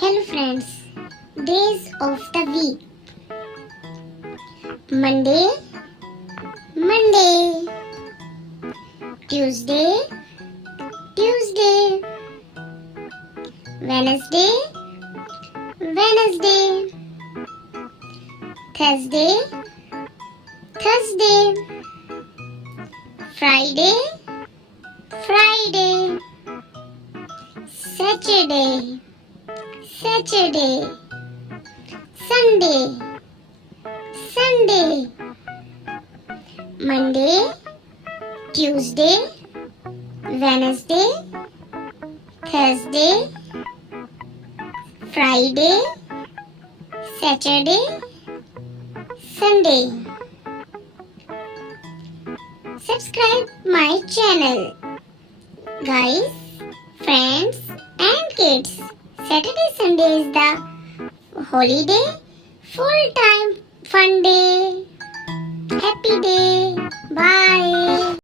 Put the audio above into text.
Hello friends, days of the week. Monday, Monday. Tuesday, Tuesday. Wednesday, Wednesday. Thursday, Thursday. Friday, Friday. Saturday, Saturday. Sunday, Sunday. Monday, Tuesday, Wednesday, Thursday, Friday, Saturday, Sunday. Subscribe my channel. Guys, friends and kids, Saturday, Sunday is the holiday, full time fun day. Happy day. Bye.